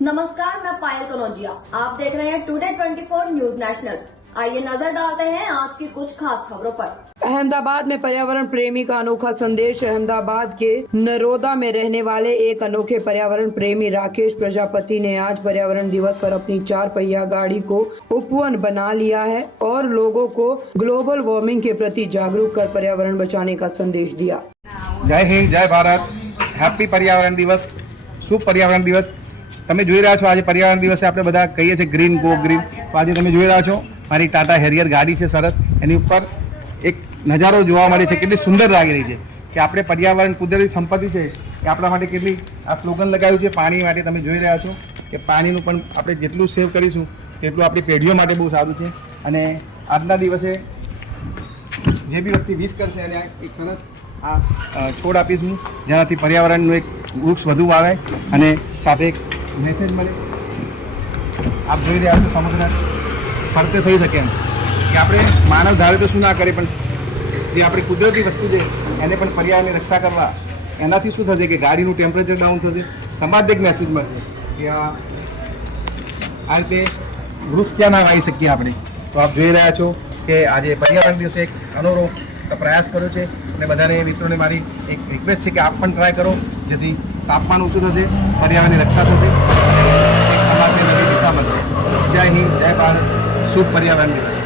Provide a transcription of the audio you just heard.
नमस्कार, मैं पायल कनौजिया। आप देख रहे हैं टुडे 24 न्यूज नेशनल। आइए नजर डालते हैं आज की कुछ खास खबरों पर। अहमदाबाद में पर्यावरण प्रेमी का अनोखा संदेश। अहमदाबाद के नरोदा में रहने वाले एक अनोखे पर्यावरण प्रेमी राकेश प्रजापति ने आज पर्यावरण दिवस पर अपनी 4 पहिया गाड़ी को उपवन बना लिया है और लोगों को ग्लोबल वार्मिंग के प्रति जागरूक कर पर्यावरण बचाने का संदेश दिया। जय हिंद, जय भारत, हैप्पी पर्यावरण दिवस, શુભ पर्यावरण दिवस। તમે જોઈ રહ્યા છો આજે पर्यावरण દિવસે આપણે બધા કહીએ છીએ ગ્રીન ગો ગ્રીન। તો આજે તમે જોઈ રહ્યા છો મારી ટાટા હેરિયર ગાડી છે સરસ, એની ઉપર એક નજારો જોવા મળે છે, કેટલી સુંદર લાગી રહી છે કે આપણે पर्यावरण કુદરતી સંપત્તિ છે કે આપણા માટે કેટલી આ સ્લોગન લગાવ્યું છે પાણી માટે। તમે જોઈ રહ્યા છો કે પાણીનું પણ આપણે જેટલું સેવ કરીશું તેટલું આપણી પેઢીઓ માટે બહુ સારું છે। અને આજના દિવસે જે બી વ્યક્તિ વિશ કરશે એને એક સરસ આ છોડ આપીશું જેનાથી पर्यावरणનું એક વૃક્ષ વધુ વાવે અને સાથે એક મેસેજ મળે। આપ જોઈ રહ્યા છો સમગ્ર ફરતે થઈ શકે એમ કે આપણે માનવ ધારે તો શું ના કરીએ પણ જે આપણી કુદરતી વસ્તુ છે એને પણ પર્યાવરણની રક્ષા કરવા એનાથી શું થશે કે ગાડીનું ટેમ્પરેચર ડાઉન થશે, સમાજને એક મેસેજ મળશે કે આ રીતે વૃક્ષ ક્યાં ના વાવી શકીએ આપણે। તો આપ જોઈ રહ્યા છો કે આજે पर्यावरण દિવસે એક અનોખો પ્રયાસ કર્યો છે અને બધાને મિત્રોને મારી એક રિક્વેસ્ટ છે કે આપ પણ ટ્રાય કરો જેથી તાપમાન ઓછું થશે, पर्यावरणની રક્ષા થશે, સમાજને નવી દિશા મળશે। જય હિન્દ, જય ભારત, શુભ पर्यावरण દિવસ।